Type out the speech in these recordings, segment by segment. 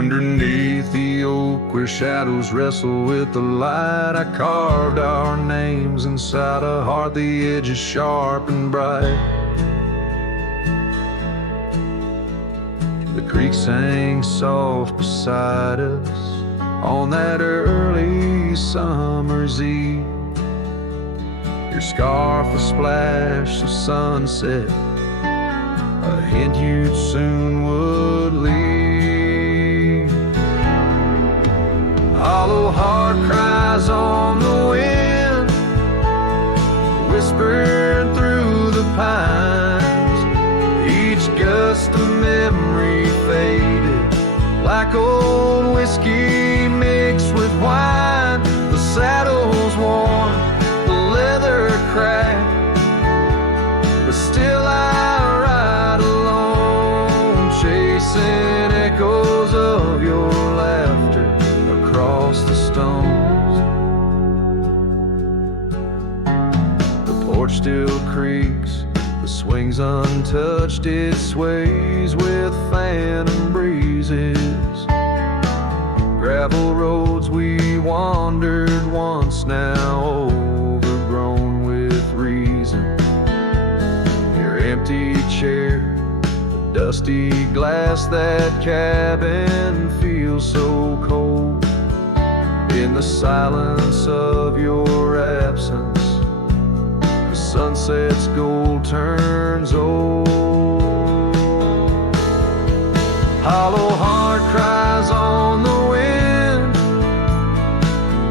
Underneath the oak where shadows wrestle with the light, I carved our names inside a heart, the edges sharp and bright. The creek sang soft beside us on that early summer's eve. Your scarf a splash of sunset, a hint you soon would leave. Hollow heart cries on the wind, whispered through the pines. Each gust of memory faded like old whiskey mixed with wine. The saddle's worn, the leather cracked, but still I ride alone, chasing echoes of your laughter across the stones. The porch still creaks, the swing's untouched, it sways with phantom breezes. Gravel roads we wandered once, now overgrown with reason. Your empty chair, the dusty glass, that cabin feels so cold. In the silence of your absence, the sunset's gold turns old. Hollow heart cries on the wind,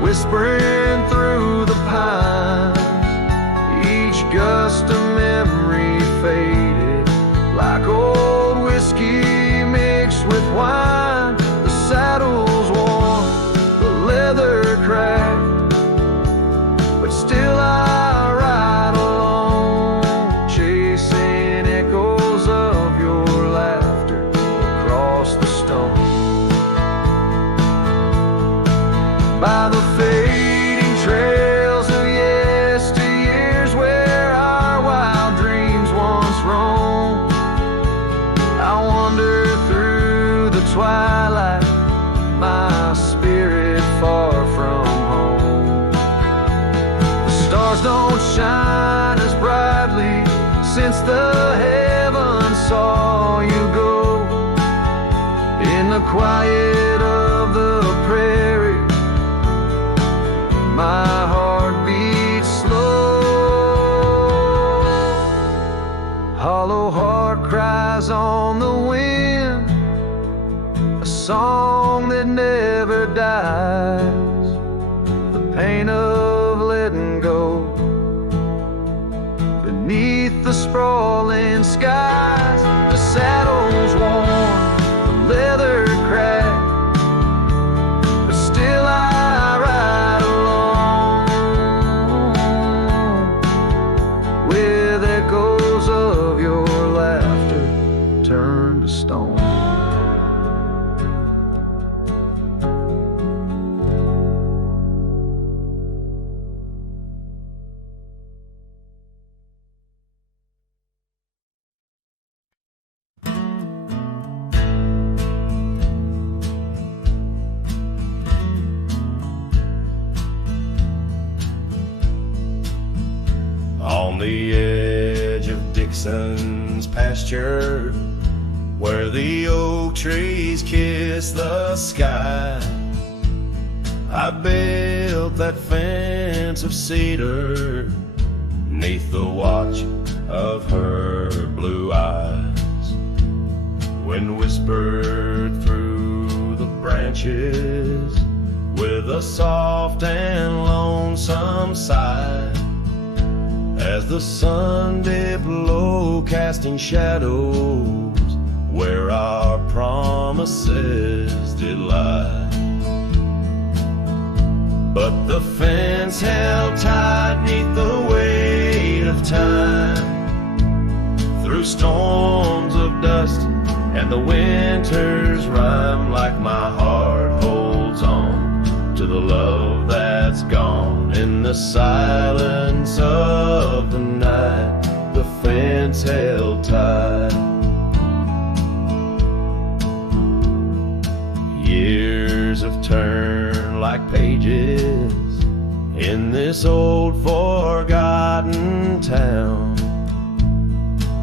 whispering through the pines. Each gust of memory faded like old whiskey mixed with wine. The saddle's worn, the leather cracked, but still I ride alone, chasing echoes of your laughter across the stone. By the fading trails of yesteryears where our wild dreams once roamed, I wander through the twilight, my spirit far from home. The stars don't shine as brightly since the heavens saw you go. In the quiet of the prairie, my heart beats slow. Hollow heart cries on the wind, a song that never dies. The pain of letting go beneath the sprawling skies. The saddle's worn, the leather cracked, but still I ride alone, with echoes of your laughter turned to stone. On the edge of Dixon's pasture, where the oak trees kiss the sky, I built that fence of cedar 'neath the watch of her blue eyes. Wind whispered through the branches with a soft and lonesome sigh, as the sun dipped low, casting shadows where our promises did lie. But the fence held tight 'neath the weight of time, through storms of dust and the winter's rhyme. Like my heart holds on to the love that's gone. In the silence of the night, the fence held tight. pages in this old forgotten town.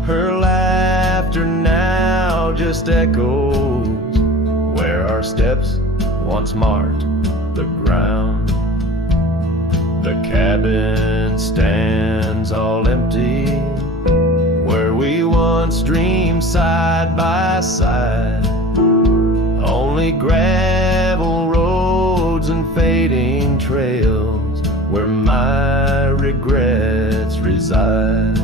Her laughter now just echoes where our steps once marked the ground. The cabin stands all empty where we once dreamed side by side. Only gravel roads and fading trails where my regrets reside.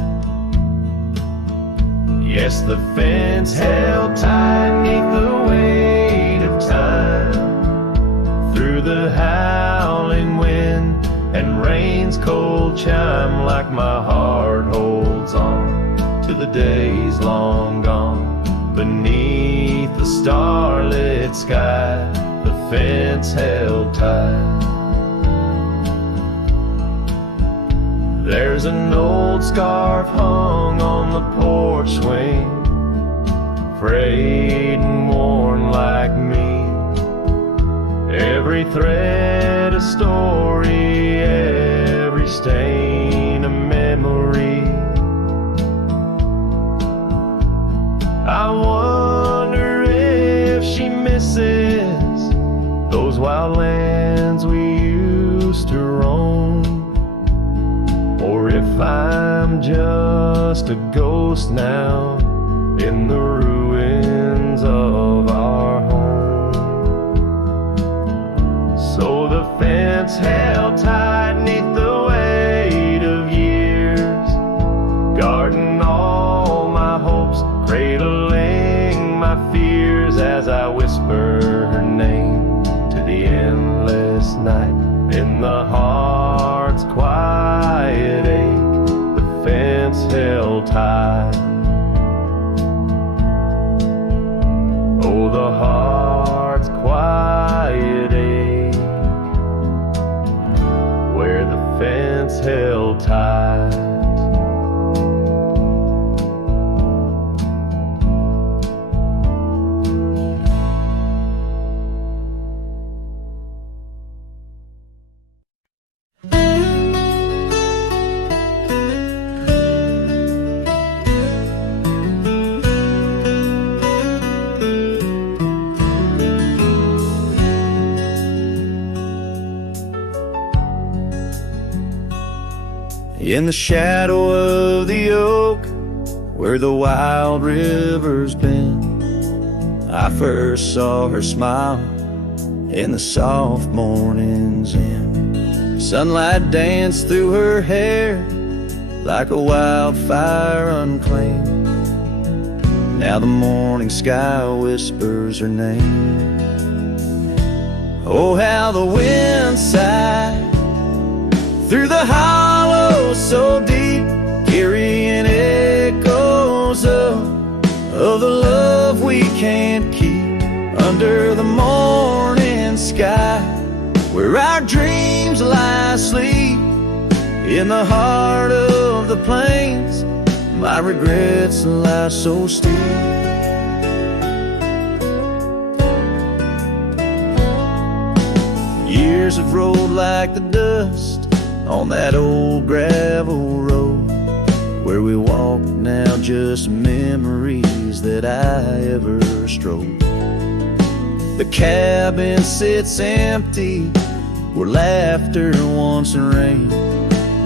Yes, the fence held tight neath the weight of time, through the howling wind and rain's cold chime, like my heart holds on to the days long gone. Beneath the starlit sky, the fence held tight. There's an old scarf hung on the porch swing, frayed and worn like me. Every thread a story, every stain a memory. I wonder if she misses those wild lands we used to roam, or if I'm just a ghost now in the ruins of our home. So the fence held tight neath the weight of years, guarding all my hopes, cradling my fears, as I whisper her name to the endless night. In the heart's quiet ache, the fence held tight. Oh, the heart's quiet ache, where the fence held tight. In the shadow of the oak, where the wild river's been, I first saw her smile in the soft morning's end. Sunlight danced through her hair like a wildfire unclaimed. Now the morning sky whispers her name. Oh, how the wind sighed through the hollow so deep, carrying echoes of the love we can't keep. Under the morning sky, where our dreams lie asleep, in the heart of the plains, my regrets lie so steep. Years have rolled like the dust on that old gravel road, where we walk now, just memories that I ever strode. The cabin sits empty where laughter once rained,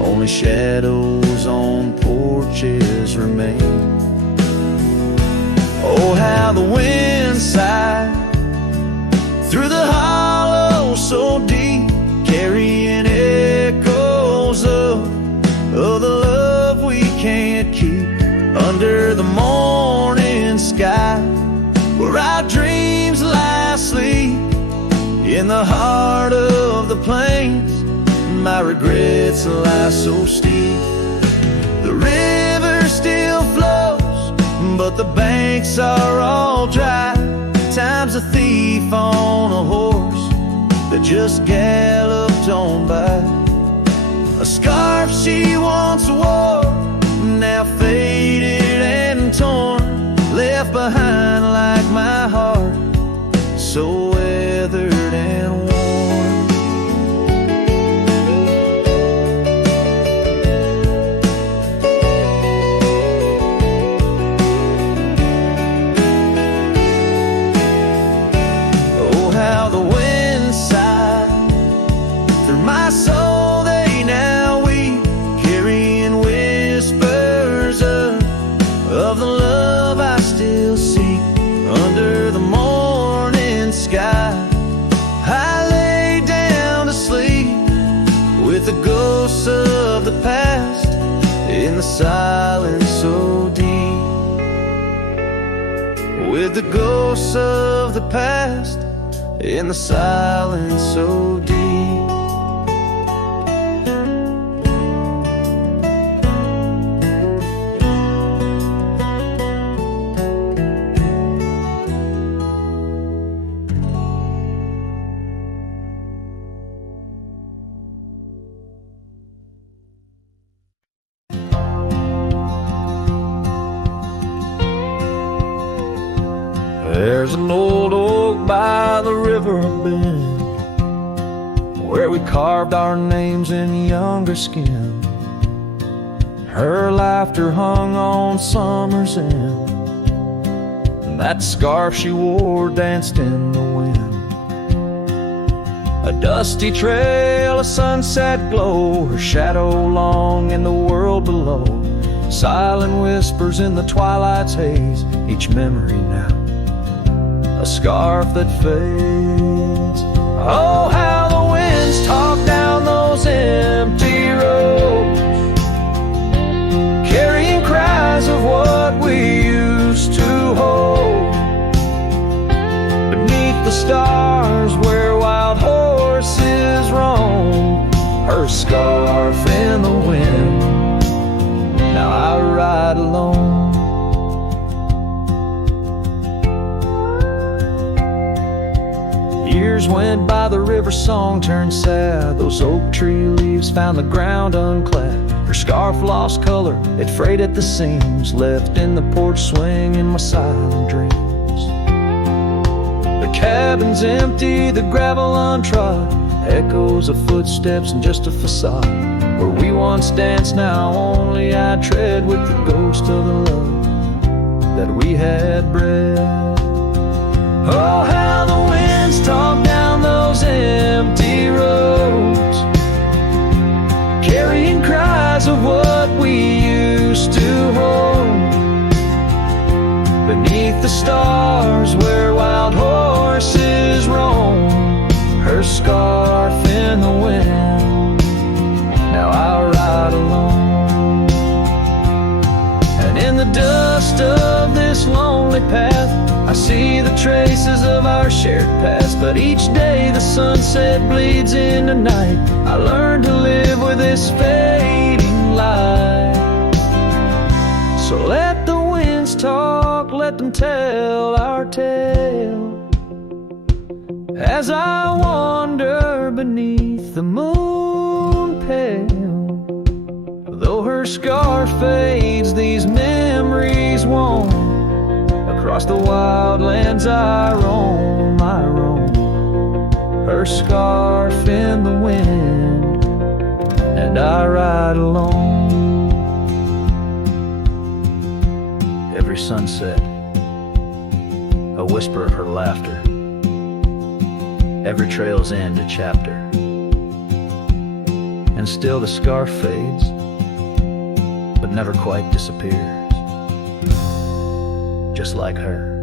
only shadows on porches remain. Oh, how the wind sighed through the hollow so deep, carrying echoes of the love we can't keep. Under the morning sky, where our dreams lie asleep, in the heart of the plains, my regrets lie so steep. The river still flows, but the banks are all dry. Time's a thief on a horse that just galloped on by. A scarf she once wore, now faded and torn, left behind like my heart, so weathered and worn. past in the silence so deep. With the ghosts of the past in the silence so deep. There's an old oak by the river bend where we carved our names in younger skin. Her laughter hung on summer's end, and that scarf she wore danced in the wind. A dusty trail, a sunset glow, her shadow long in the world below. Silent whispers in the twilight's haze, each memory now a scarf that fades. Oh, how the winds talk down those empty roads, carrying cries of what we used to hold. Beneath the stars where wild horses roam, her scarf in the wind. Now I ride alone. Years went by, the river song turned sad. Those oak tree leaves found the ground unclad. Her scarf lost color, it frayed at the seams, left in the porch swing in my silent dreams. The cabin's empty, the gravel untrod, echoes of footsteps and just a facade. Where we once danced, now only I tread with the ghost of the love that we had bred. Oh, how the winds talk down those empty roads, carrying cries of what we used to hold. Beneath the stars where wild horses roam, her scarf in the wind. Now I ride alone. And in the dust of this lonely path, I see the traces of our shared past. But each day the sunset bleeds into night, I learn to live with this fading light. So let the winds talk, let them tell our tale, as I wander beneath the moon pale. Though her scarf fades, these memories won't. Across the wild lands I roam, her scarf in the wind, and I ride alone. Every sunset, a whisper of her laughter, every trail's end a chapter. And still the scarf fades, but never quite disappears. Just like her.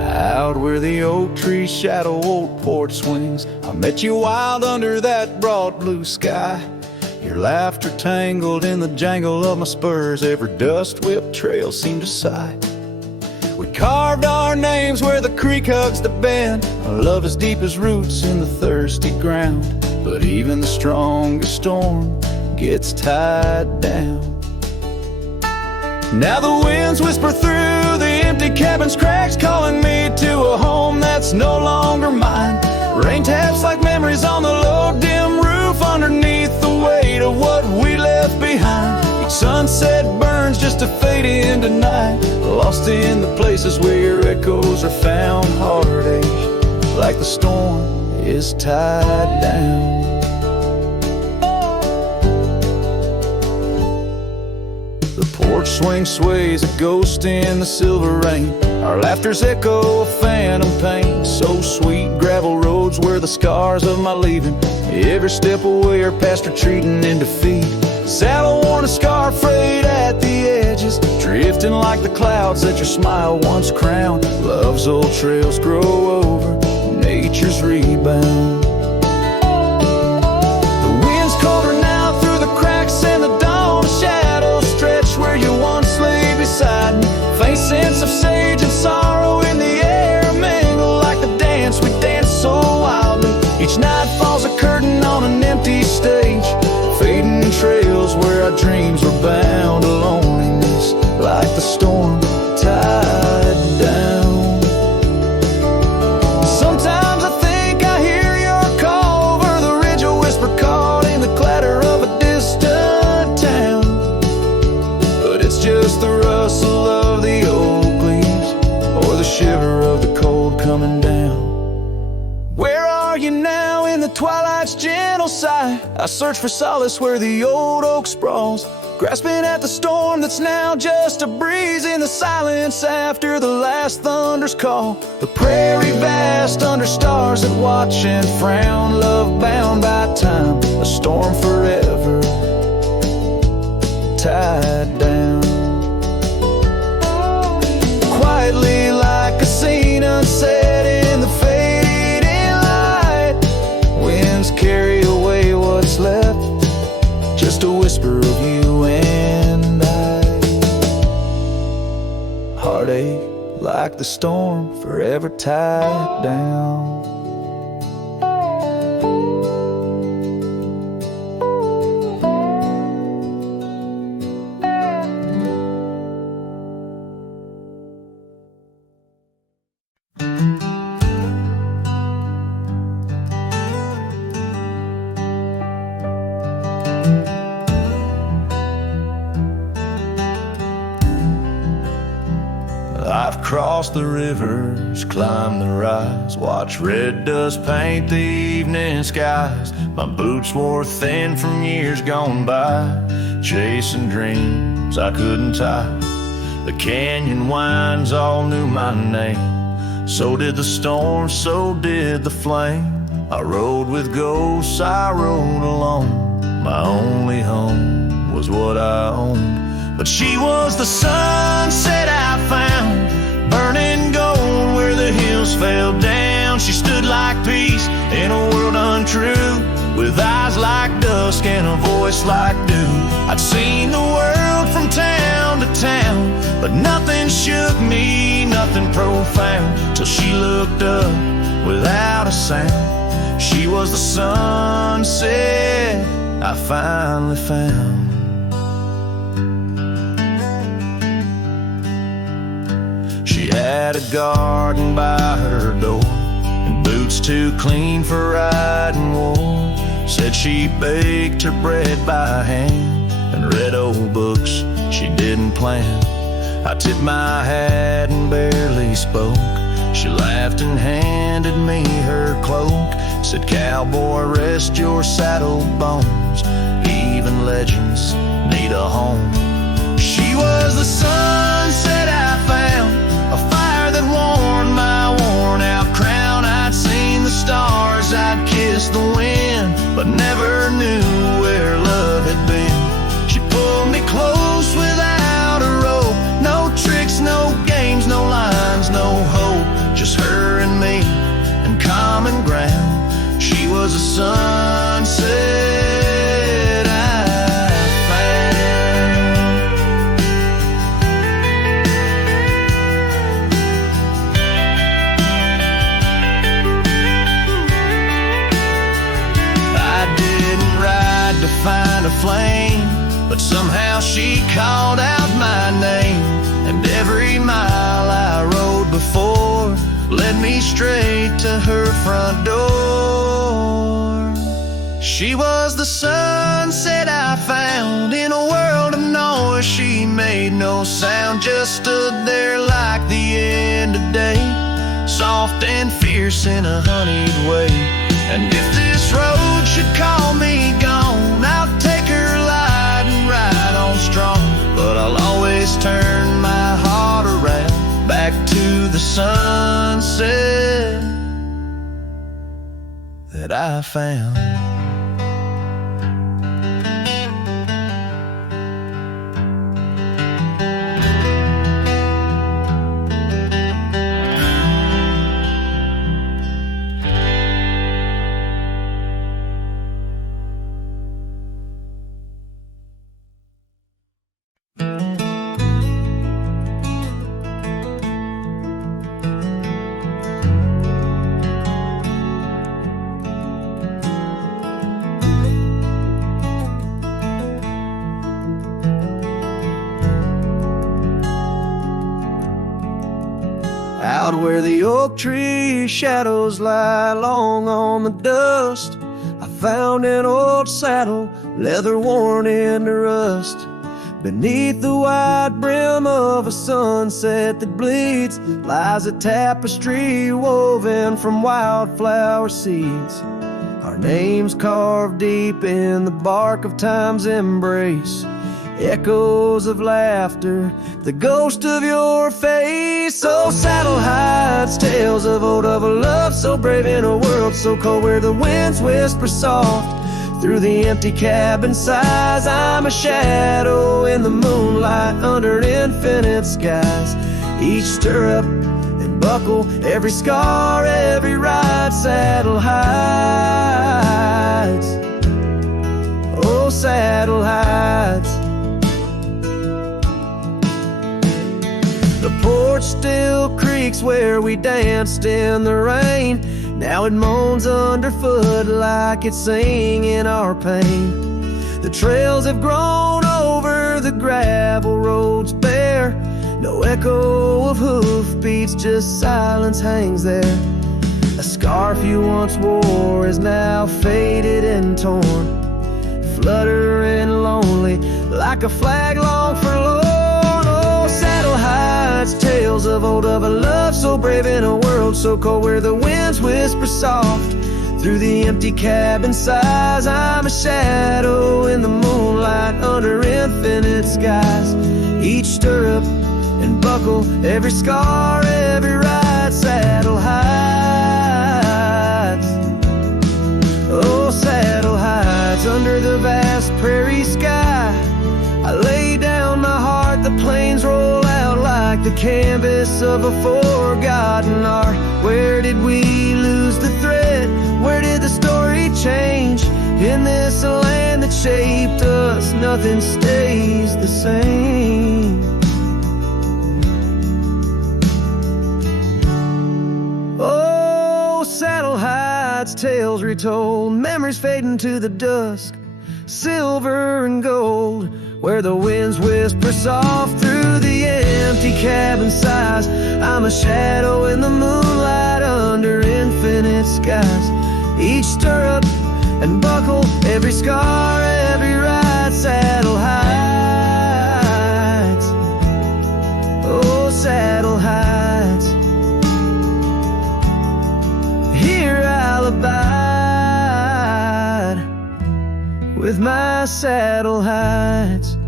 Out where the oak tree shadow old porch swings, I met you wild under that broad blue sky. Your laughter tangled in the jangle of my spurs, every dust-whipped trail seemed to sigh. We carved our names where the creek hugs the bend, our love as deep as roots in the thirsty ground. But even the strongest storm gets tied down. Now the winds whisper through the empty cabin's cracks, calling me to a home that's no longer mine. Rain taps like memories on the low dim roof, underneath the weight of what we left behind. Each sunset burns just to fade into night, lost in the places where your echoes are found. Heartache, like the storm, is tied down. The porch swing sways, a ghost in the silver rain. Our laughter's echo, a phantom pain. So sweet, gravel roads where the scars of my leaving Every step away or past retreating in defeat. Saddle worn, a scar frayed at the edges, drifting like the clouds that your smile once crowned. Love's old trails grow over nature's rebound. The wind's colder now through the cracks in the dawn. Shadows stretch where you once lay beside me. Faint sense of sage and sorrow in the air mingle like the dance we danced so wildly. Each night falls a curtain on an empty stage, fading trails where our dreams were bound to loneliness, like the storm tied down. Sometimes I think I hear your call over the ridge, a whisper caught in the clatter of a distant town. But it's just the rustle of the oak leaves, or the shiver of the cold coming down. Where are you now in the twilight's gentle sigh? I search for solace where the old oak sprawls, grasping at the storm that's now just a breeze in the silence after the last thunder's call. The prairie vast under stars that watch and frown, love bound by time, a storm forever tied down. Quietly like a scene unset in the fading light, winds carry away what's left, just a whisper of you and I. Heartache like the storm forever tied down. I've crossed the rivers, climbed the rise, watched red dust paint the evening skies. My boots wore thin from years gone by, chasing dreams I couldn't tie. The canyon winds all knew my name, so did the storm, so did the flame. I rode with ghosts, I rode alone. My only home was what I owned. But she was the sunset I found, burning gold where the hills fell down. She stood like peace in a world untrue, with eyes like dusk and a voice like dew. I'd seen the world from town to town, but nothing shook me, nothing profound, till she looked up without a sound. She was the sunset I finally found. She had a garden by her door, and boots too clean for riding wool. Said she baked her bread by hand and read old books she didn't plan. I tipped my hat and barely spoke. She laughed and handed me her cloak. Said, "Cowboy, rest your saddle bones. Even legends need a home." She was the sunset I found, a fire that warmed my worn-out crown. I'd seen the stars, I'd kissed the wind, but never knew where love had been. She pulled me close without a rope, no tricks, no games, no lines, no hope, just her and me and common ground. She was a sunset I found. I didn't ride to find a flame, but somehow she called out my name. And every mile I rode before led me straight to her front door. She was the sunset I found in a world of noise. She made no sound, just stood there like the end of day, soft and fierce in a honeyed way. And if this road should call me gone, I'll take her light and ride on strong. But I'll always turn my heart around, back to the sunset that that I found. Out where the oak tree shadows lie long on the dust, I found an old saddle, leather worn into rust. Beneath the wide brim of a sunset that bleeds lies a tapestry woven from wildflower seeds. Our names carved deep in the bark of time's embrace, echoes of laughter, the ghost of your face. Oh, saddle hides tales of old, of a love so brave in a world so cold, where the winds whisper soft through the empty cabin sighs. I'm a shadow in the moonlight under infinite skies. Each stirrup and buckle, every scar, every ride, saddle hides. Oh, saddle hides. The porch still creaks where we danced in the rain. Now it moans underfoot like it's singing our pain. The trails have grown over the gravel roads bare. No echo of hoofbeats, just silence hangs there. A scarf you once wore is now faded and torn, fluttering lonely like a flag long forlorn. Saddle hides tales of old, of a love so brave in a world so cold, where the winds whisper soft through the empty cabin sighs. I'm a shadow in the moonlight under infinite skies. Each stirrup and buckle, every scar, every ride, saddle hides. Oh, saddle hides under the vast prairie sky. I lay down my heart, the plains roll out like the canvas of a forgotten art. Where did we lose the thread? Where did the story change? In this land that shaped us, nothing stays the same. Oh, saddle hides, tales retold, memories fading to the dusk, silver and gold, where the winds whisper soft through the empty cabin sighs. I'm a shadow in the moonlight under infinite skies. Each stirrup and buckle, every scar, every ride, saddle hides. Oh, saddle hides. Here I'll abide with my saddle hides.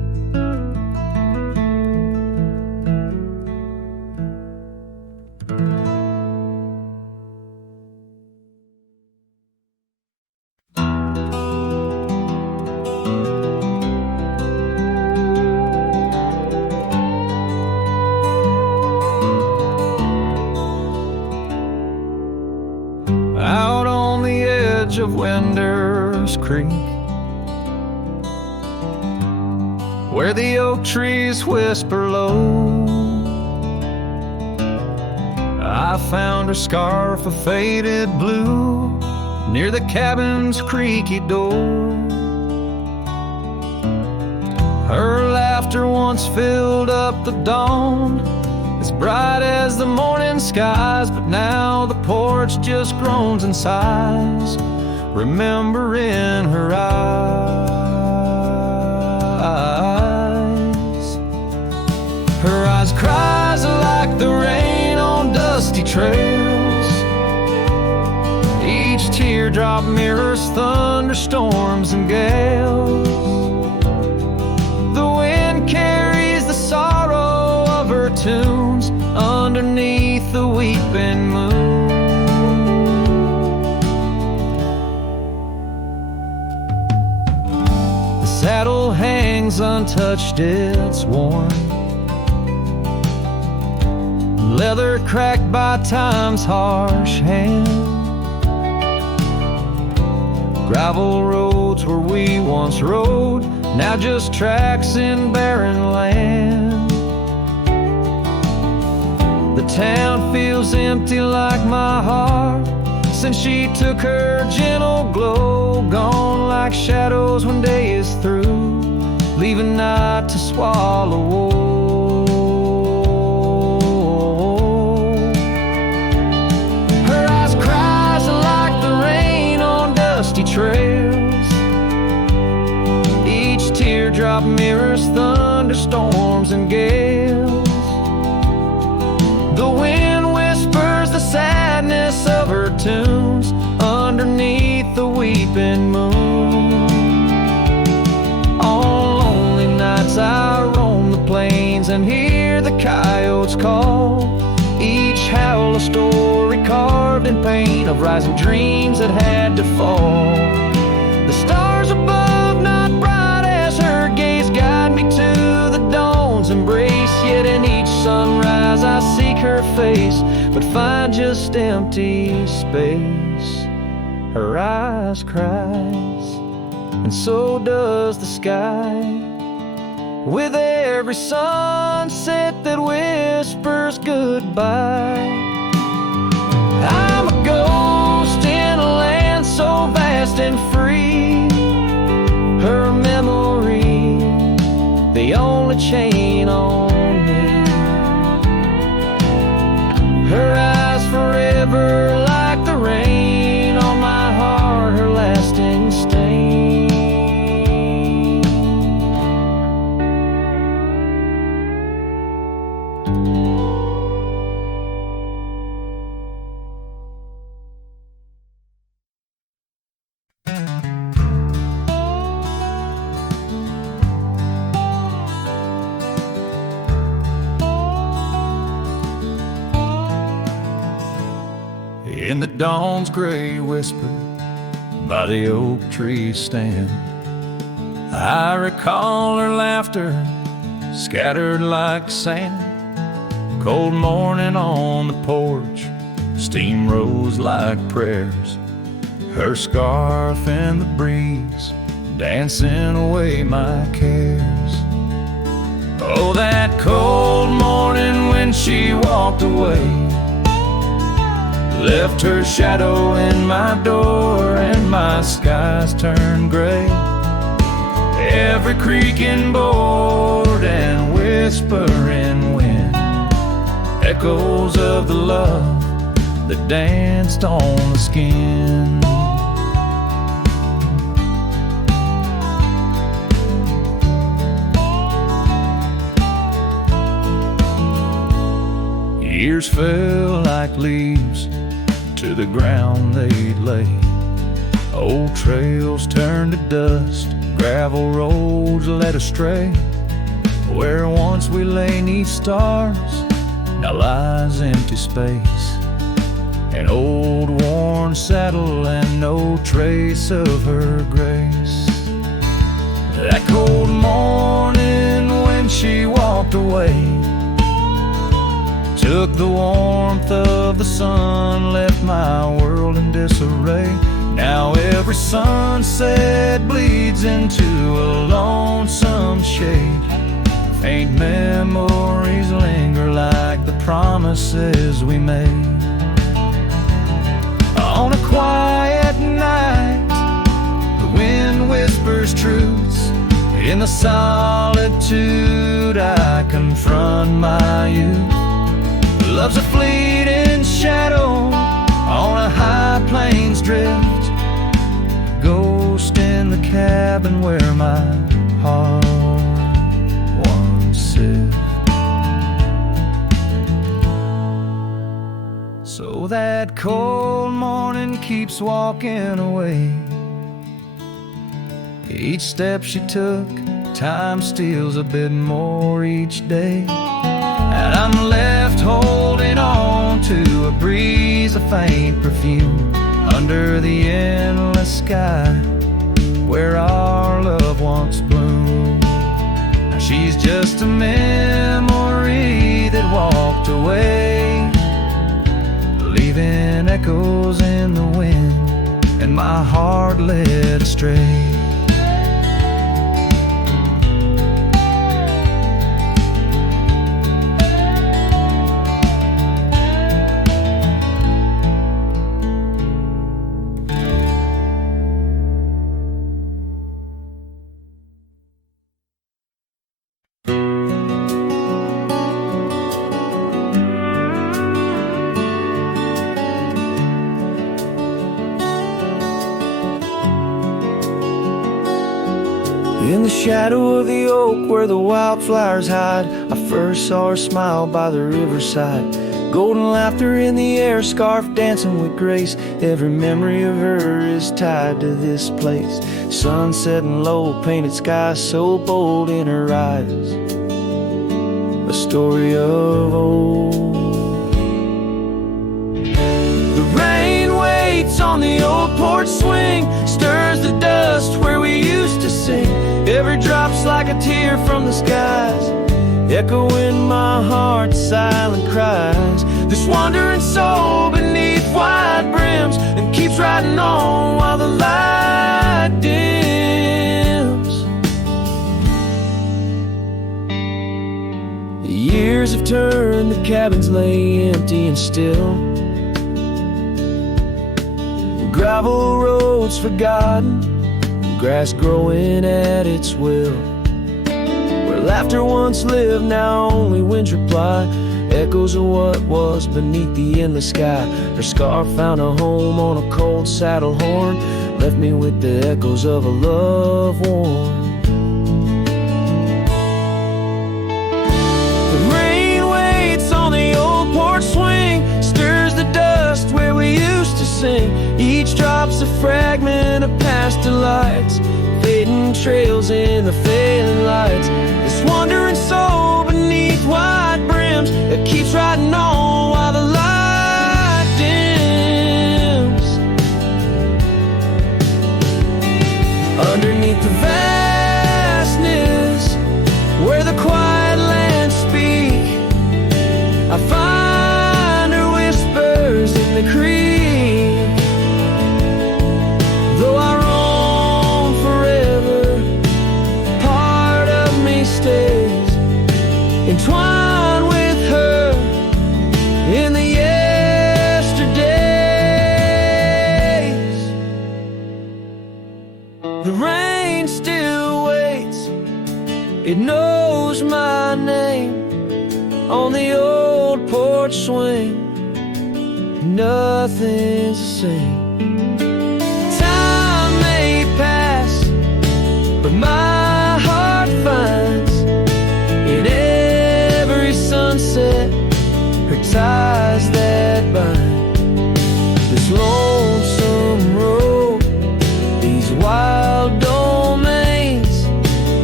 Out on the edge of Winder's Creek, where the oak trees whisper low, I found her scarf of faded blue near the cabin's creaky door. Her laughter once filled up the dawn, as bright as the morning skies, but now the porch just groans and sighs, remembering her eyes. Her eyes cries like the rain on dusty trails. Each teardrop mirrors thunderstorms and gales. The wind carries the sorrow of her tunes underneath the weeping moon. hangs untouched, it's worn. Leather cracked by time's harsh hand. Gravel roads where we once rode, now just tracks in barren land. The town feels empty like my heart since she took her gentle glow. Gone like shadows when day is through, leaving night to swallow whole. Her eyes cries like the rain on dusty trails. Each teardrop mirrors thunderstorms and gales. The wind whispers the sadness of her tunes underneath the weeping moon. On lonely nights I roam the plains and hear the coyotes call. Each howl a story carved in pain of rising dreams that had to fall. The stars above not bright as her gaze guide me to the dawn's embrace. Yet in each sunrise I seek her face, but find just empty space. Her eyes cries, and so does the sky, with every sunset that whispers goodbye. I'm a ghost in a land so vast and free. Her memory, the only chain on me. Her eyes forever like the rain on my heart, her lasting stain. In the dawn's gray whisper by the oak tree stand, I recall her laughter scattered like sand. Cold morning on the porch, steam rose like prayers. Her scarf in the breeze, dancing away my cares. Oh, that cold morning when she walked away, left her shadow in my door and my skies turned gray. Every creaking board and whispering wind, echoes of the love that danced on the skin. Years fell like leaves to the ground they'd lay. Old trails turned to dust, gravel roads led astray. Where once we lay 'neath stars, now lies empty space. An old worn saddle and no trace of her grace. That cold morning when she walked away, took the warmth of the sun, left my world in disarray. Now every sunset bleeds into a lonesome shade. Faint memories linger like the promises we made. On a quiet night, the wind whispers truths. In the solitude I confront my youth. Love's a fleeting shadow on a high plains drift, ghost in the cabin where my heart once sit. So that cold morning keeps walking away. Each step she took, time steals a bit more each day. And I'm left holding on to a breeze, a faint perfume, under the endless sky where our love once bloomed. just a memory that walked away, leaving echoes in the wind and my heart led astray. In the shadow of the oak where the wildflowers hide, I first saw her smile by the riverside. Golden laughter in the air, scarf dancing with grace. Every memory of her is tied to this place. Sun setting low, painted sky so bold in her eyes. A story of old. The rain waits on the old porch swing, stirs the dust where we used to sing. Every drop's like a tear from the skies, echo in my heart, silent cries. This wandering soul beneath wide brims and keeps riding on while the light dims. The years have turned, the cabins lay empty and still. Gravel roads forgotten, grass growing at its will. Where laughter once lived, now only winds reply. Echoes of what was beneath the endless sky. Her scarf found a home on a cold saddle horn, left me with the echoes of a love worn. The rain waits on the old porch swing, stirs the dust where we used to sing. Each drop's a fragment of past delights, fading trails in the failing lights. This wandering soul beneath wide brims, it keeps riding on while the light dims. Underneath the vastness, where the quiet lands speak, I find her whispers in the creek. Though I roam forever, part of me stays entwined with her in the yesterdays. The rain still waits, it knows my name on the old porch swing. Nothing's the same. But my heart finds in every sunset her ties that bind. This lonesome road, these wild domains,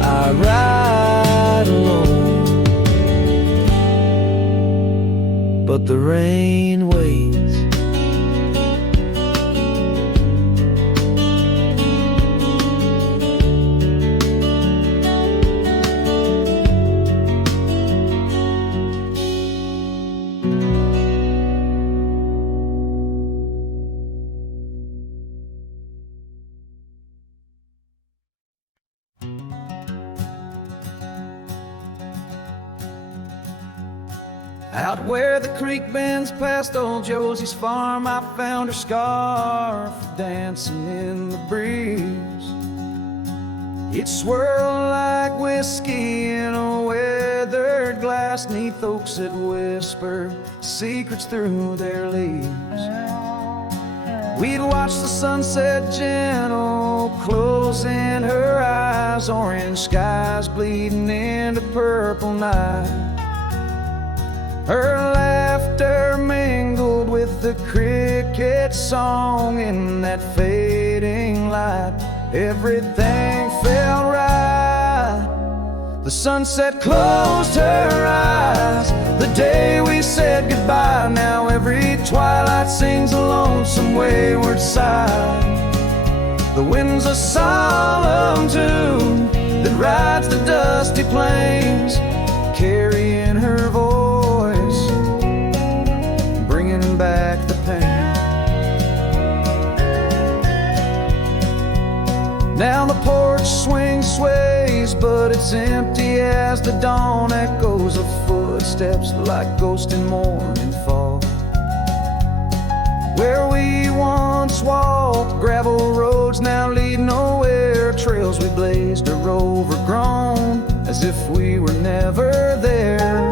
I ride alone. But the rain waits. Out where the creek bends past old Josie's farm, I found her scarf dancing in the breeze. It swirled like whiskey in a weathered glass, 'neath oaks that whisper secrets through their leaves. We'd watch the sunset gentle, closing her eyes, orange skies bleeding into purple night. Her laughter mingled with the cricket song in that fading light. Everything felt right. The sunset closed her eyes the day we said goodbye. Now every twilight sings a lonesome wayward sigh. The wind's a solemn tune that rides the dusty plains, carrying her voice, bringing back the pain. Now the porch swing sways, but it's empty as the dawn echoes of footsteps like ghosts in morning fall. Where we once walked, gravel roads now lead nowhere. Trails we blazed are overgrown, as if we were never there.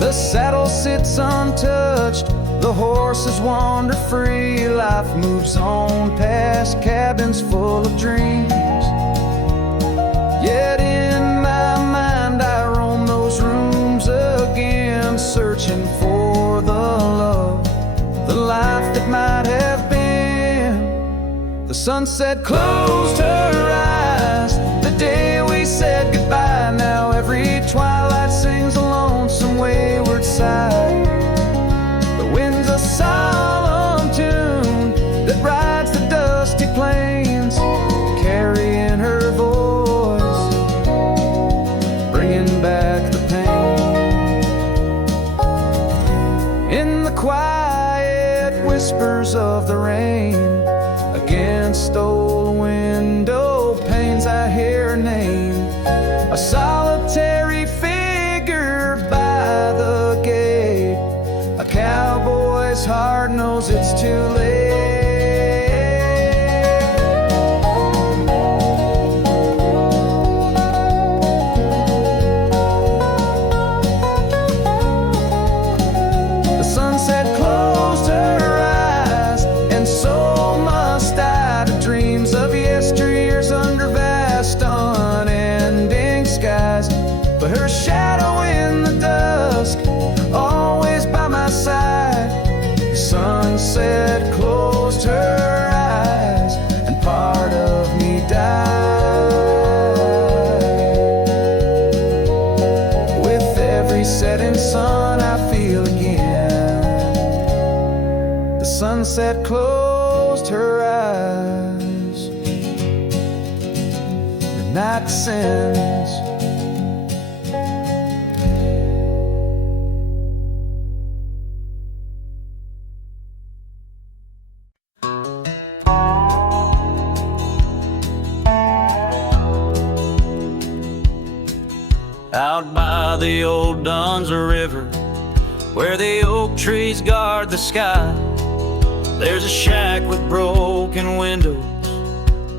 The saddle sits untouched, the horses wander free. Life moves on past cabins full of dreams. Yet in my mind I roam those rooms again, searching for the love, the life that might have been. The sunset closed her eyes the day we said goodbye. Now every twilight sings a lonesome wayward sigh. The wind's a solemn tune that rides the dusty plains, carrying her voice, bringing back the pain. In the quiet whispers of the rain, against old window panes I hear her name, a solitary figure by the gate. A cowboy's heart knows it's too late. The sunset closed her eyes, and so must I, to dreams of yesteryears under vast unending skies. But her shadow in the dusk, always by my side. The sunset closed her eyes, and part of me died. With every setting sun I feel again. The sunset closed her eyes. The night descends. Out by the old Duns River, where the oak trees guard the sky, there's a shack with broken windows,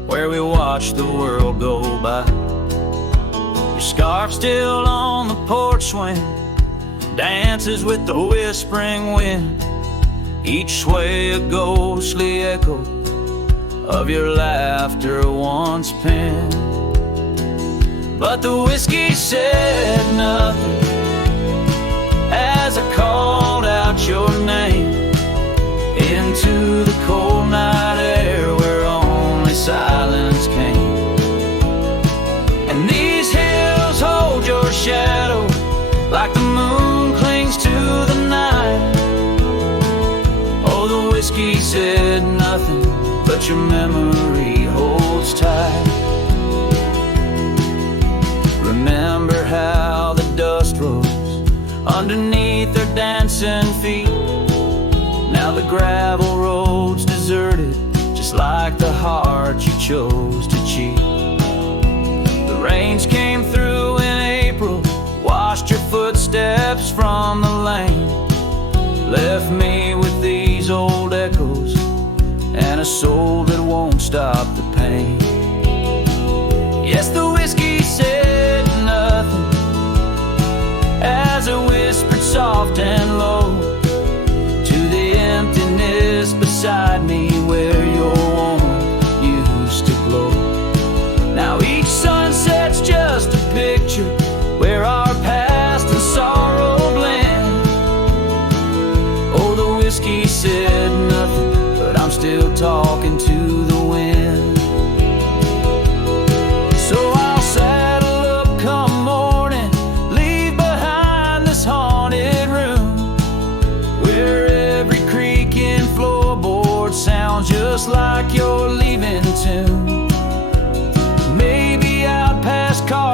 where we watch the world go by. Your scarf still on the porch swing, dances with the whispering wind, each sway a ghostly echo of your laughter once penned. But the whiskey said nothing as I called out your name into the cold night air where only silence came. And these hills hold your shadow like the moon clings to the night. Oh, the whiskey said nothing, but your memory holds tight. Remember how the dust rose underneath their dancing feet. Now the gravel road's deserted, just like the heart you chose to cheat. The rains came through in April, washed your footsteps from the lane, left me with these old echoes and a soul that won't stop the pain. Yes, the whiskey said nothing as it whispered soft and low to the emptiness beside me where your warmth used to glow. Now each sunset's just a picture where our past and sorrow blend. Oh, the whiskey said nothing, but I'm still talking to the wind. So I'll saddle up come morning, leave behind this haunted room where every creaking floorboard sounds just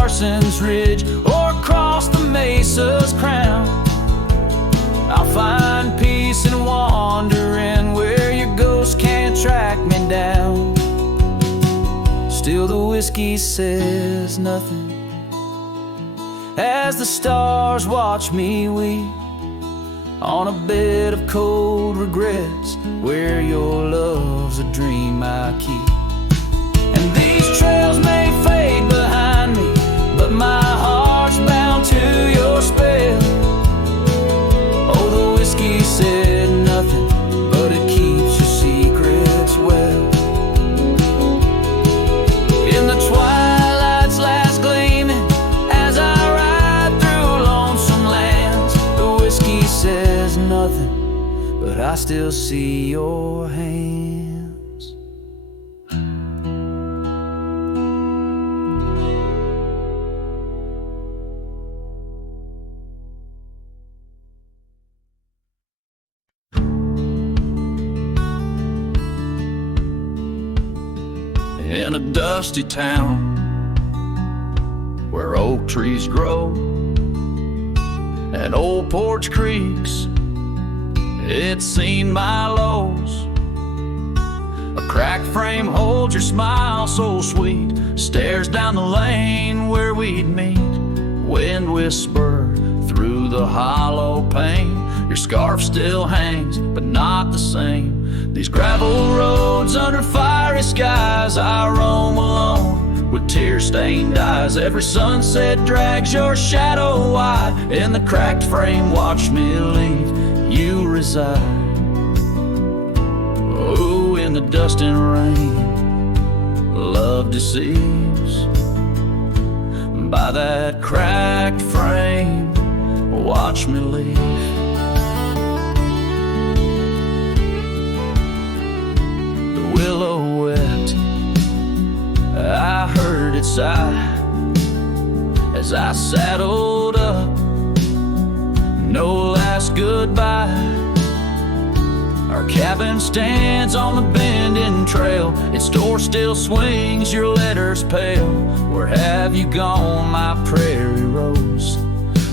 Parsons Ridge or across the mesa's crown. I'll find peace in wandering where your ghost can't track me down. Still the whiskey says nothing as the stars watch me weep on a bed of cold regrets where your love's a dream I keep. And these trails may fade behind me, but my heart's bound to your spell. Oh, the whiskey said nothing, but it keeps your secrets well. In the twilight's last gleaming, as I ride through lonesome lands, the whiskey says nothing, but I still see your hands. In a dusty town where oak trees grow and old porch creaks, it's seen my lows. A cracked frame holds your smile so sweet, stares down the lane where we'd meet. Wind whisper through the hollow pane, your scarf still hangs, but not the same. These gravel roads under fiery skies, I roam alone with tear-stained eyes. Every sunset drags your shadow wide. In the cracked frame, watch me leave, you reside. Oh, in the dust and rain, love deceives. By that cracked frame, watch me leave. Willow wept, I heard it sigh as I saddled up. No last goodbye. Our cabin stands on the bending trail, its door still swings, your letters pale. Where have you gone, my prairie rose?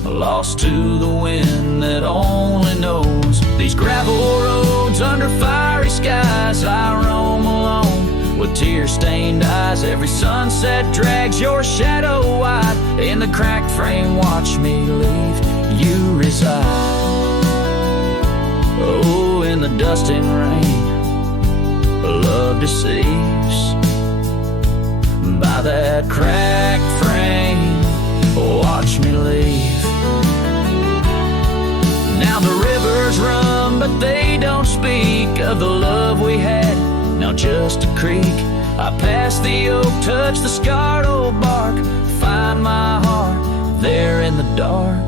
Lost to the wind that only knows. These gravel roads under fiery skies, I roam alone with tear-stained eyes. Every sunset drags your shadow wide. In the cracked frame, watch me leave, you reside. Oh, in the dust and rain, love deceives. By that cracked frame, watch me leave. Now the rivers run, but they don't speak of the love we had. Now just a creek. I pass the oak, touch the scarred old bark, find my heart there in the dark.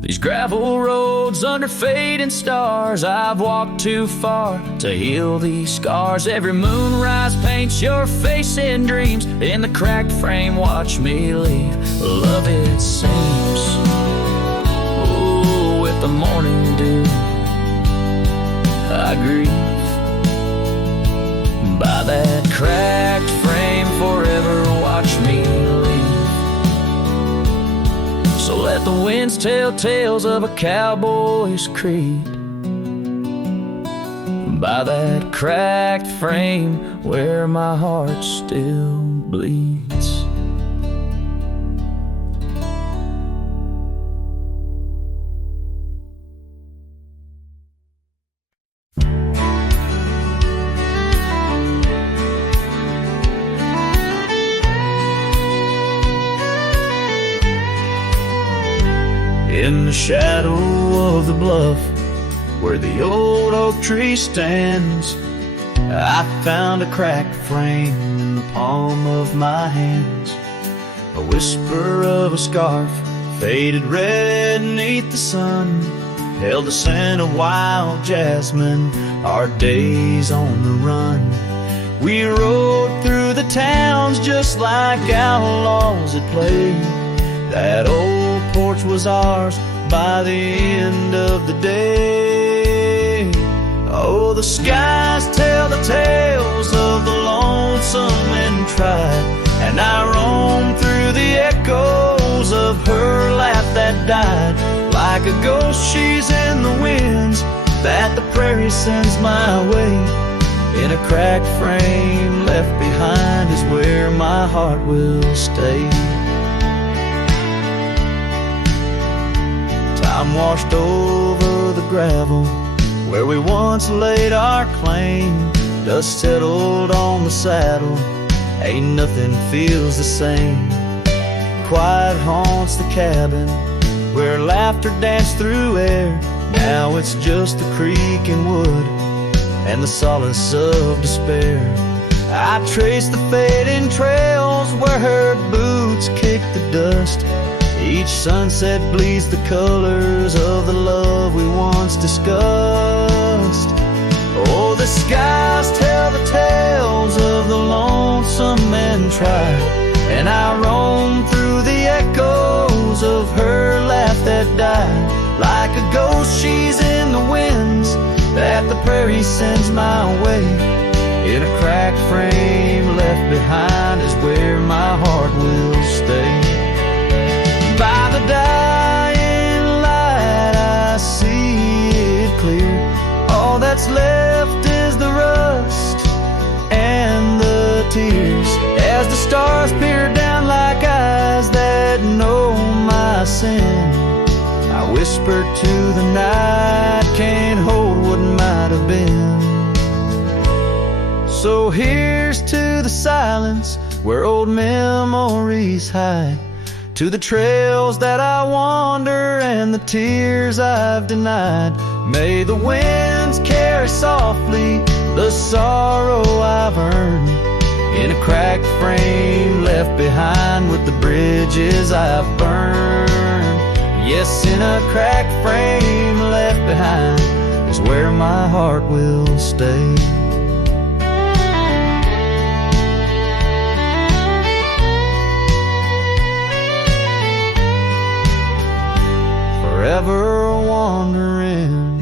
These gravel roads under fading stars, I've walked too far to heal these scars. Every moonrise paints your face in dreams. In the cracked frame, watch me leave, love it seems. Oh, with the morning dew, I grieve. By that cracked frame, forever watch me leave. So let the winds tell tales of a cowboy's creed. By that cracked frame where my heart still bleeds. In the shadow of the bluff where the old oak tree stands, I found a cracked frame in the palm of my hands. A whisper of a scarf, faded red beneath the sun, held the scent of wild jasmine, our days on the run. We rode through the towns just like outlaws at play. That old porch was ours by the end of the day. Oh, the skies tell the tales of the lonesome and tried, and I roamed through died. Like a ghost, she's in the winds that the prairie sends my way. In a cracked frame left behind is where my heart will stay. Time washed over the gravel where we once laid our claim. Dust settled on the saddle, ain't nothing feels the same. Quiet haunts the cabin where laughter danced through air. Now it's just the creek and wood and the solace of despair. I trace the fading trails where her boots kick the dust. Each sunset bleeds the colors of the love we once discussed. Oh, the skies tell the tales of the lonesome and tried, and I roam through the echoes of her laugh that died. Like a ghost, she's in the winds that the prairie sends my way. In a cracked frame left behind is where my heart will stay. By the dying light I see it clear. All that's left is the rust and the tears, as the stars peer down like eyes that know my sin. I whisper to the night, can't hold what might have been. So here's to the silence where old memories hide, to the trails that I wander and the tears I've denied. May the winds carry softly the sorrow I've earned, in a cracked frame left behind with the bridges I've burned. Yes, in a cracked frame left behind is where my heart will stay. Forever wandering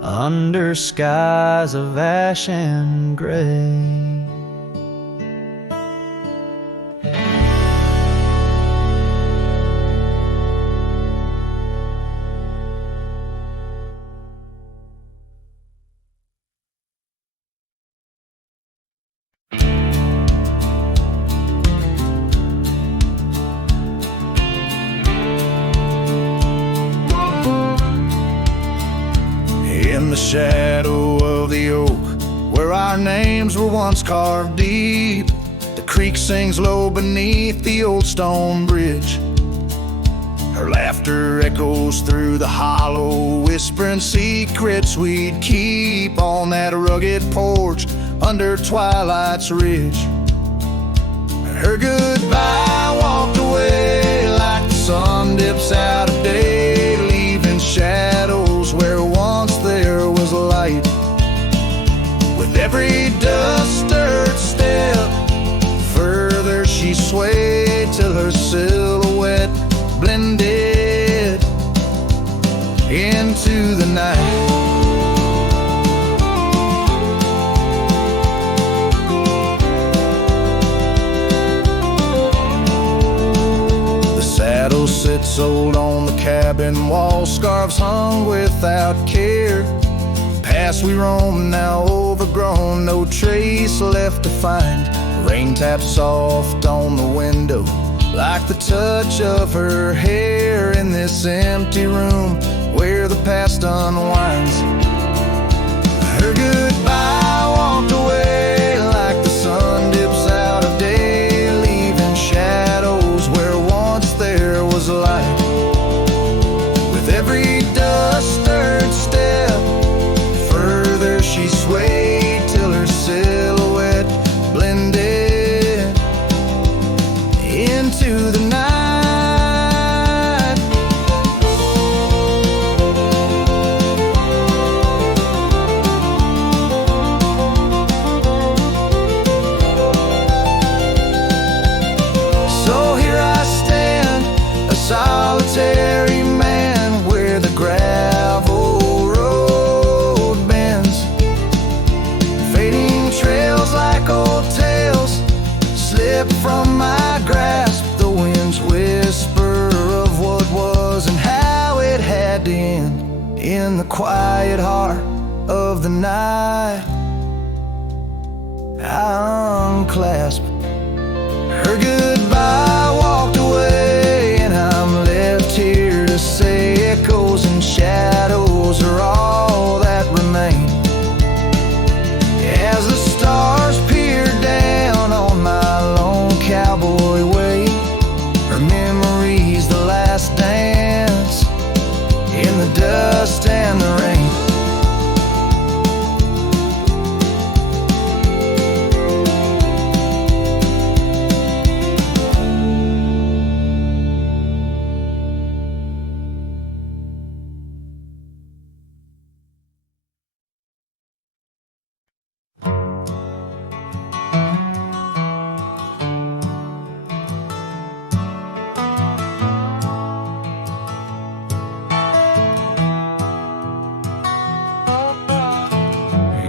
under skies of ash and gray. In the shadow of the oak, where our names were once carved deep, the creek sings low beneath the old stone bridge. Her laughter echoes through the hollow, whispering secrets we'd keep on that rugged porch under twilight's ridge. Her goodbye walked away like the sun dips out of day, leaving shadows where once there was light. With every dust-stirred step, further she swayed till her silhouette blended into the night. The saddle sits old on the cabin wall, scarves hung without care. Past we roam, now overgrown, no trace left to find. Rain taps soft on the window, like the touch of her hair in this empty room where the past unwinds. Her goodbye walked away like the sun dips out of day, leaving shadows where once there was light. With every dust-stirred step, further she swayed till her silhouette blended into the night. So here I stand, a solitary man, where the gravel road bends. Fading trails like old tales slip from my grasp, the wind's whisper of what was. quiet heart of the night, I unclasped her goodbye, walked away, and I'm left here to say echoes and shadows are all that remain. As the stars peer down on my lone cowboy way, her memories, the last dance in the dust and the rain.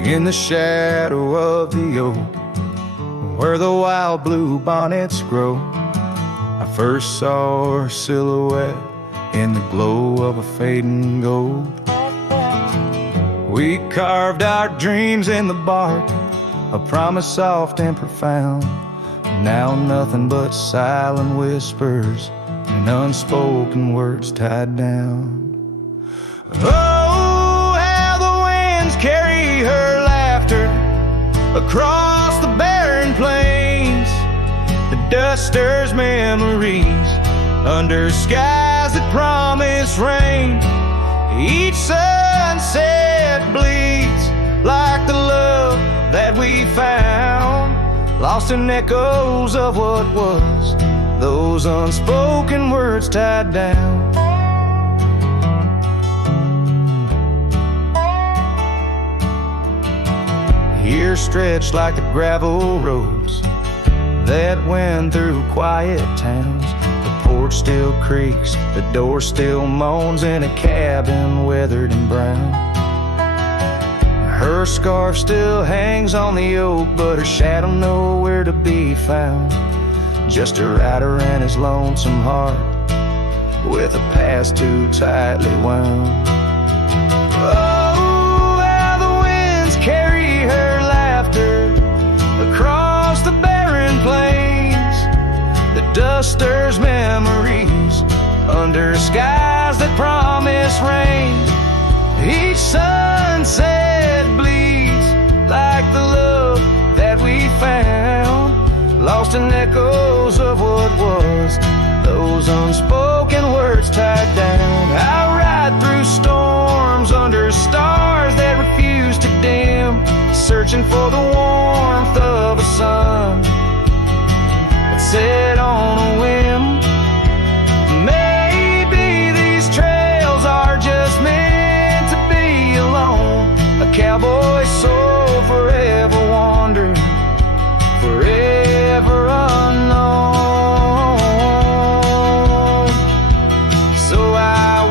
In the shadow of the oak, where the wild blue bonnets grow, I first saw her silhouette in the glow of a fading gold. We carved our dreams in the bark, a promise soft and profound. Now nothing but silent whispers and unspoken words tied down. Oh, how the winds carry her laughter across the barren plains. The dust stirs memories under skies that promise rain. Each sunset bleeds like the love that we found, lost in echoes of what was, those unspoken words tied down. Here stretched like the gravel roads that went through quiet towns. The porch still creaks, the door still moans in a cabin weathered and brown. Her scarf still hangs on the oak, but her shadow nowhere to be found. Just a rider and his lonesome heart, with a past too tightly wound. Oh, how the winds carry her laughter across the barren plains. The dust stirs memories under skies that promise rain. Each sunset bleeds like the love that we found, lost in echoes of what was, those unspoken words tied down. I ride through storms under stars that refuse to dim, searching for the warmth of a sun that set on a whim. Maybe these trails are just meant to be alone, a cowboy soul forever wandering, forever unknown. So I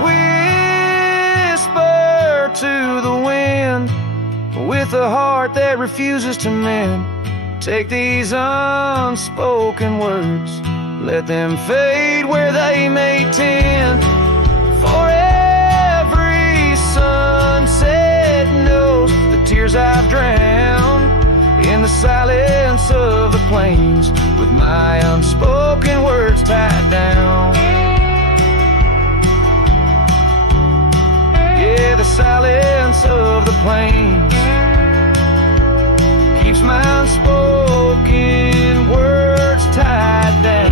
whisper to the wind with a heart that refuses to mend. Take these unspoken words, let them fade where they may tend. For every sunset knows the tears I've drowned in the silence of the plains, with my unspoken words tied down. Yeah, the silence of the plains keeps my unspoken words tied down.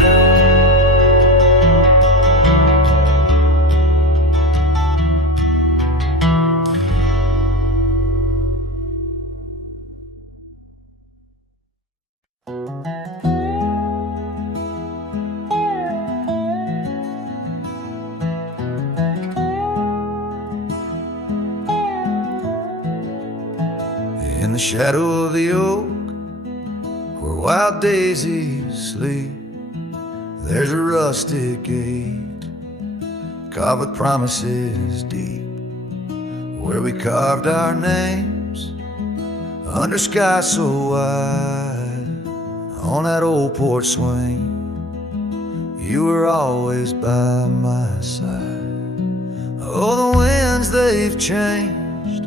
In the shadow of the oak, where wild daisies sleep, there's a rustic gate carved with promises deep, where we carved our names under sky so wide. On that old porch swing, you were always by my side. Oh, the winds, they've changed,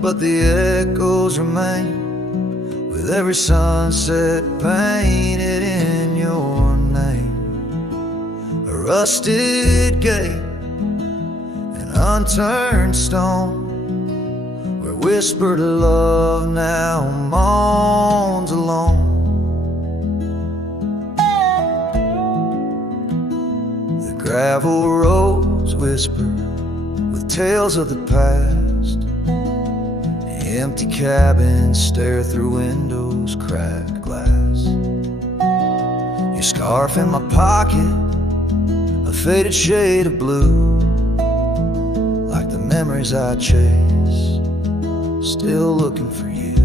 but the echoes remain, with every sunset painted in your name. A rusted gate, an unturned stone, where whispered love now moans alone. The gravel roads whisper with tales of the past. Empty cabins stare through windows, cracked glass. Your scarf in my pocket, a faded shade of blue, like the memories I chase, still looking for you.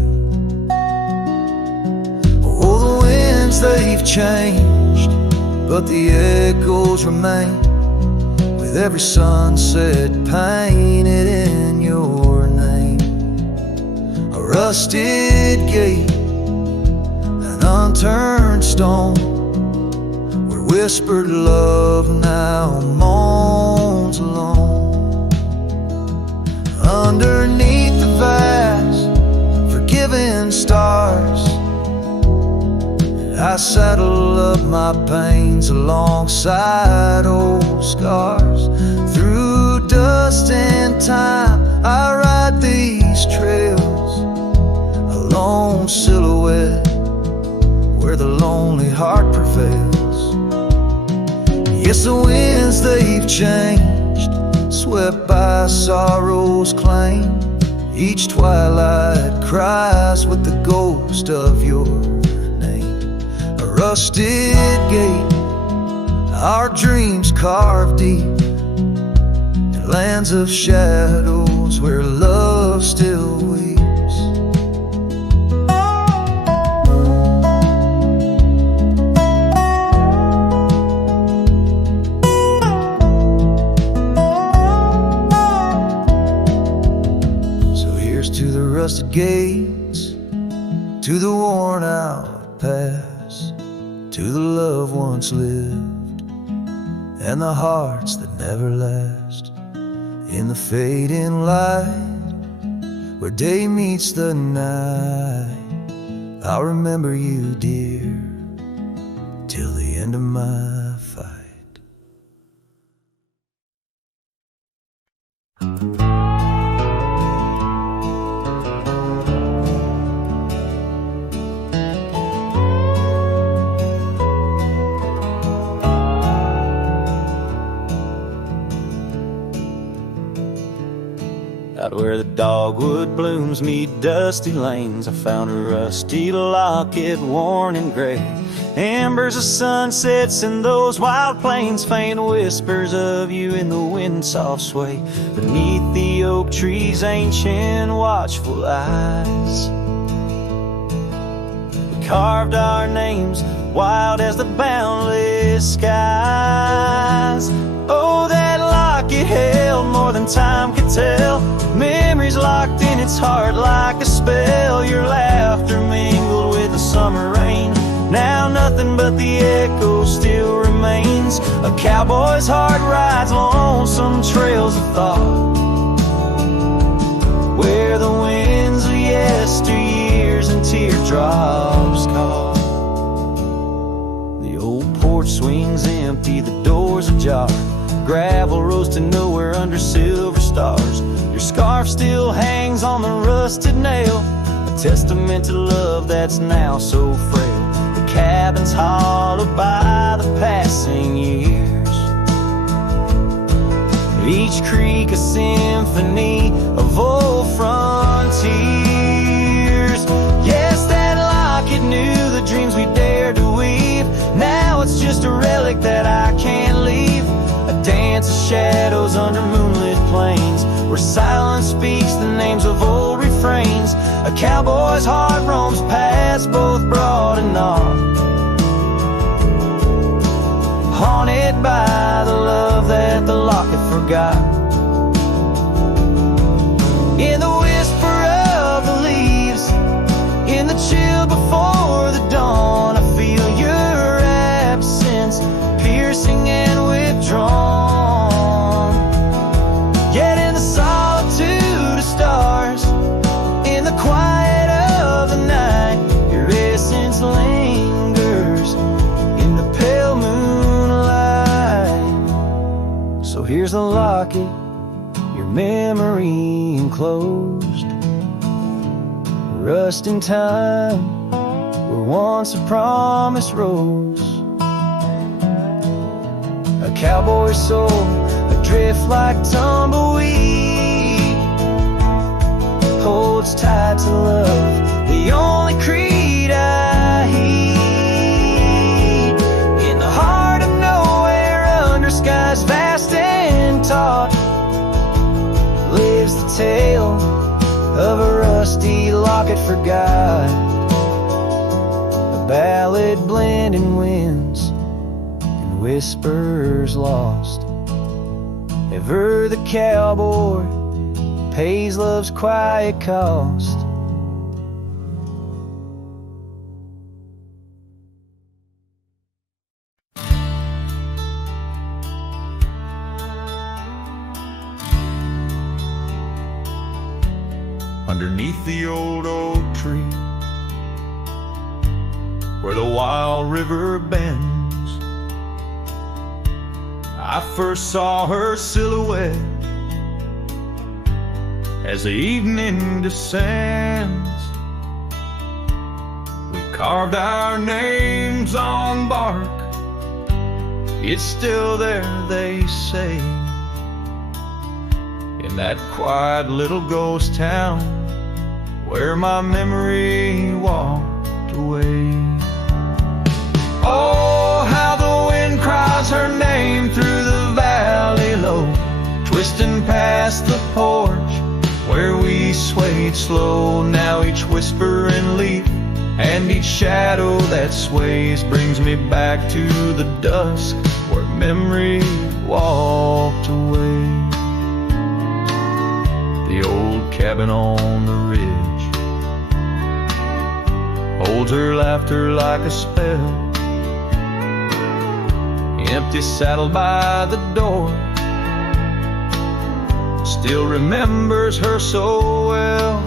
Oh, the winds, they've changed, but the echoes remain, with every sunset painted in your name. A rusted gate, an unturned stone, where whispered love now moans alone. Underneath the vast, forgiving stars, I saddle up my pains alongside old scars. Through dust and time, I ride these trails, a lone silhouette where the lonely heart prevails. Yes, the winds, they've changed, swept by sorrow's claim. Each twilight cries with the ghost of your name. A rusted gate, our dreams carved deep, in lands of shadows where love still weeps. Rusted gates, to the worn out past, to the love once lived, and the hearts that never last. In the fading light, where day meets the night, I'll remember you, dear, till the end of my fight. Out where the dogwood blooms meet dusty lanes, I found a rusty locket worn and gray. Embers of sunsets in those wild plains, faint whispers of you in the wind's soft sway. Beneath the oak trees, ancient watchful eyes, we carved our names wild as the boundless skies. Oh, that locket held more than time could tell, memories locked in its heart like a spell. Your laughter mingled with the summer rain, now nothing but the echo still remains. A cowboy's heart rides lonesome trails of thought, where the winds of yesteryears and teardrops caught. The old porch swings empty, the doors ajar, gravel rose to nowhere under silver stars. Your scarf still hangs on the rusted nail, a testament to love that's now so frail. The cabin's hollowed by the passing years, each creek a symphony of old frontiers. Yes, that locket knew the dreams we dared to weave, now it's just a relic that I can't leave. A dance of shadows under moonlit plains, where silence speaks the names of old refrains. A cowboy's heart roams past both broad and narrow, haunted by the love that the locket forgot. In the whisper of the leaves, in the chill before the dawn, I feel your absence, piercing and withdrawn. Here's a locket, your memory enclosed. Rust in time, where once a promise rose. A cowboy's soul, adrift like tumbleweed, holds tight to love, the only creed I heed. In the heart of nowhere, under skies vast and taut, lives the tale of a rusty locket forgot. A ballad blending winds and whispers lost. Ever the cowboy pays love's quiet cost. Underneath the old oak tree, where the wild river bends, I first saw her silhouette as the evening descends. We carved our names on bark, it's still there, they say, in that quiet little ghost town where my memory walked away. Oh, how the wind cries her name through the valley low, twisting past the porch where we swayed slow. Now each whispering leaf and each shadow that sways brings me back to the dusk where memory walked away. The old cabin on the ridge holds her laughter like a spell. Empty saddle by the door still remembers her so well.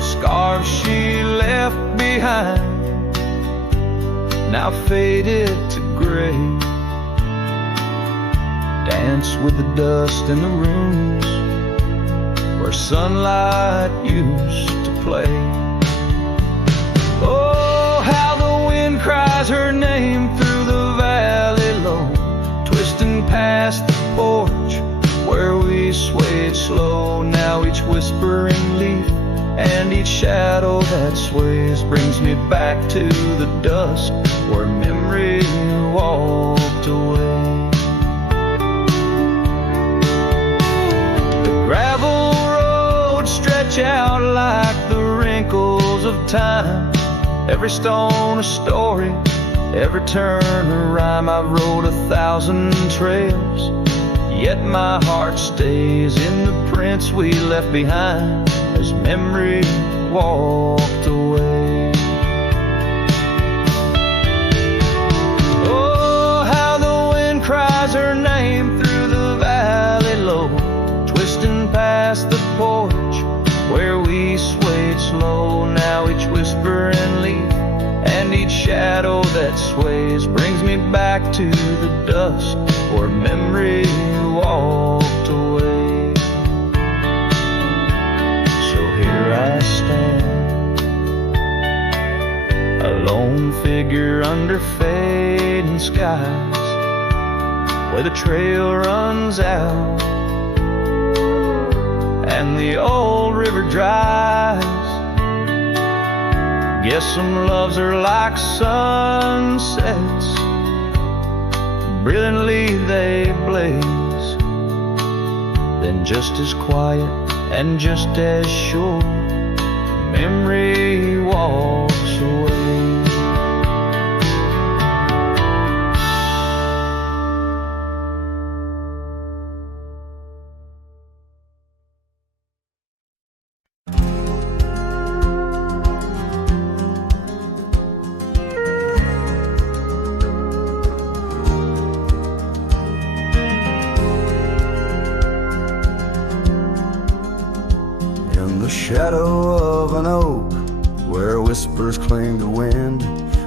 Scarves she left behind now faded to gray, dance with the dust in the rooms where sunlight used to play. Oh, how the wind cries her name through the valley low, twisting past the porch where we swayed slow. Now each whispering leaf and each shadow that sways brings me back to the dusk where memory walked away. The gravel roads stretch out like the wrinkles of time, every stone a story, every turn a rhyme. I've rode 1,000 trails, yet my heart stays in the prints we left behind as memory walked away. Oh, how the wind cries her name through the valley low, twisting past the porch where we swayed slow. Now each whispering leaf and each shadow that sways brings me back to the dusk where memory walked away. So here I stand, a lone figure under fading skies, where the trail runs out and the old river dries. Guess some loves are like sunsets, brilliantly they blaze, then just as quiet and just as sure, memory walks away. Shadow of an oak where whispers cling to wind,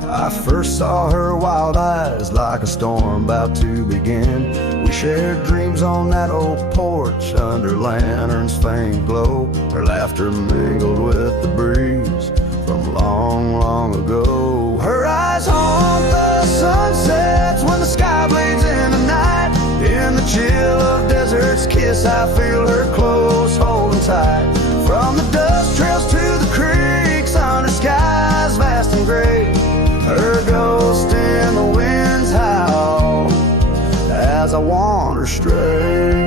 I first saw her wild eyes is like a storm about to begin. We shared dreams on that old porch under lanterns faint glow. Her laughter mingled with the breeze from long, long ago. Her eyes haunt the sunsets when the sky bleeds in the night. In the chill of desert's kiss, I feel her close, holding tight. From the dust trails to the creeks, under skies vast and gray, her ghost in the wind's howl as I wander stray.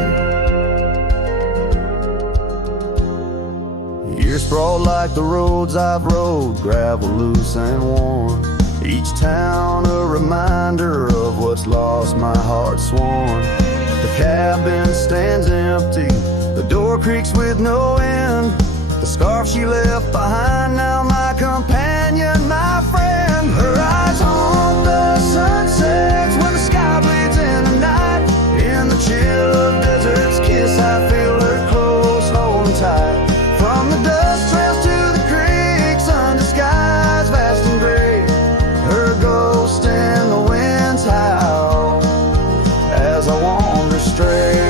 Years sprawled like the roads I've rode, gravel loose and worn. Each town a reminder of what's lost, my heart sworn. The cabin stands empty, the door creaks with no end. The scarf she left behind, now my companion, my friend. Her eyes haunt the sunsets when the sky bleeds in the night. In the chill of desert's kiss, I feel her close, holding tight. From the dust trails to the creeks, under skies vast and gray, her ghost in the wind's howl as I wander stray.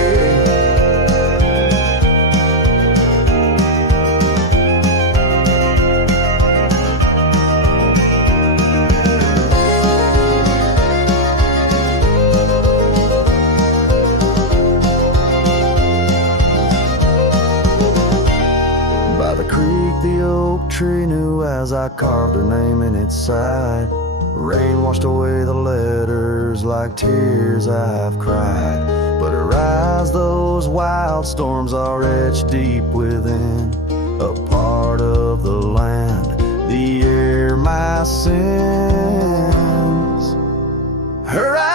By the creek, the oak tree knew as I carved her name in its side. Rain washed away the letters like tears I've cried. But her eyes, those wild storms are etched deep within, a part of the land, the air, my sins. Her eyes